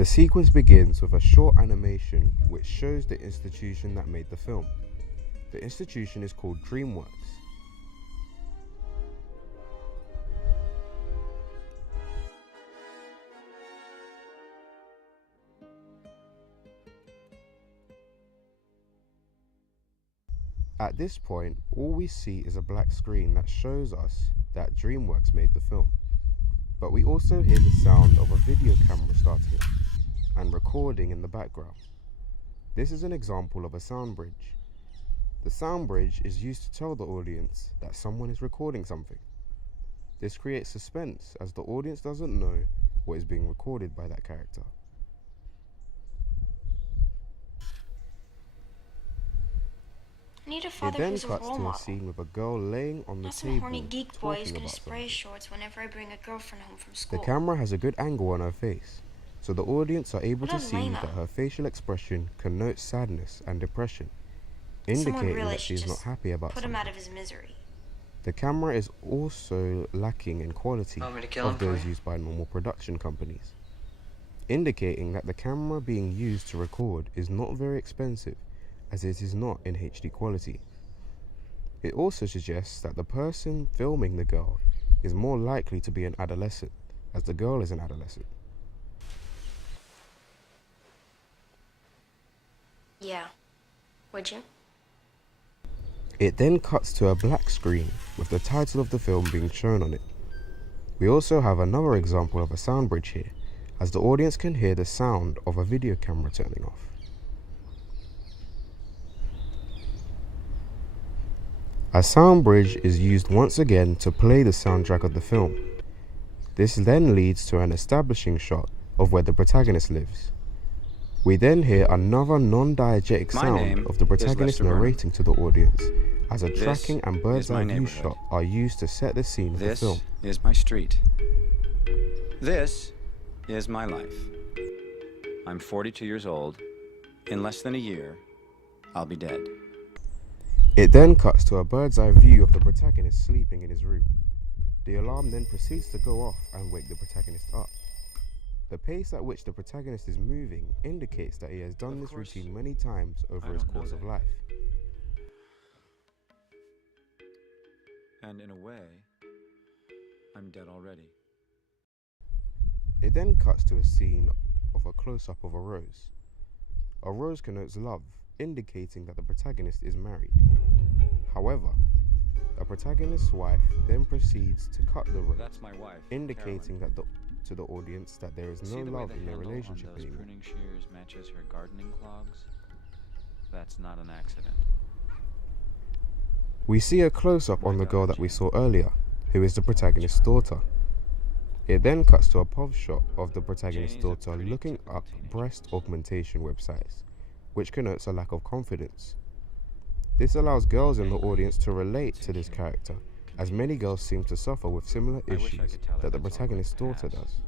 The sequence begins with a short animation which shows the institution that made the film. The institution is called DreamWorks. At this point, all we see is a black screen that shows us that DreamWorks made the film. But we also hear the sound of a video camera starting up and recording in the background. This is an example of a sound bridge. The sound bridge is used to tell the audience that someone is recording something. This creates suspense as the audience doesn't know what is being recorded by that character. Need a father It then who's a cuts role to a model. scene with a girl laying on the Not some table horny geek boy who's talking gonna about spray something. his shorts whenever I bring a girlfriend home from The school. camera has a good angle on her face, so the audience are able What to a see lame-o. that her facial expression connotes sadness and depression, Someone indicating really that she is should not just happy about put him something. out of his misery. The camera is also lacking in quality Want me to kill of him for those you? used by normal production companies, indicating that the camera being used to record is not very expensive, as it is not in HD quality. It also suggests that the person filming the girl is more likely to be an adolescent, as the girl is an adolescent. Yeah. Would you? It then cuts to a black screen with the title of the film being shown on it. We also have another example of a sound bridge here, as the audience can hear the sound of a video camera turning off. A sound bridge is used once again to play the soundtrack of the film. This then leads to an establishing shot of where the protagonist lives. We then hear another non-diegetic My sound name of the is protagonist Lester Burnham. narrating to the audience, as a This tracking and bird's is my eye view neighborhood. shot are used to set the scene of the This film. is my street. This is my life. I'm 42 years old. In less than a year, I'll be dead. It then cuts to a bird's eye view of the protagonist sleeping in his room. The alarm then proceeds to go off and wake the protagonist up. The pace at which the protagonist is moving indicates that he has done Of this course, routine many times over I his don't know course of that. life. And in a way, I'm dead already. It then cuts to a scene of a close-up of a rose. A rose connotes love, indicating that the protagonist is married. However, the protagonist's wife then proceeds to cut the rose, That's my wife, indicating Carolyn. to the audience that there is no See the way love the in their handle relationship on those anymore. pruning shears matches her gardening clogs? That's not an accident. We see a close-up on the girl that we saw earlier, who is the protagonist's daughter. It then cuts to a pov shot of the protagonist's Janie's a daughter pretty looking typical up teenager. breast augmentation websites, which connotes a lack of confidence. This allows girls in the audience to relate to this character, as many girls seem to suffer with similar I wish I issues could tell her that the that's all protagonist's going to daughter pass. does.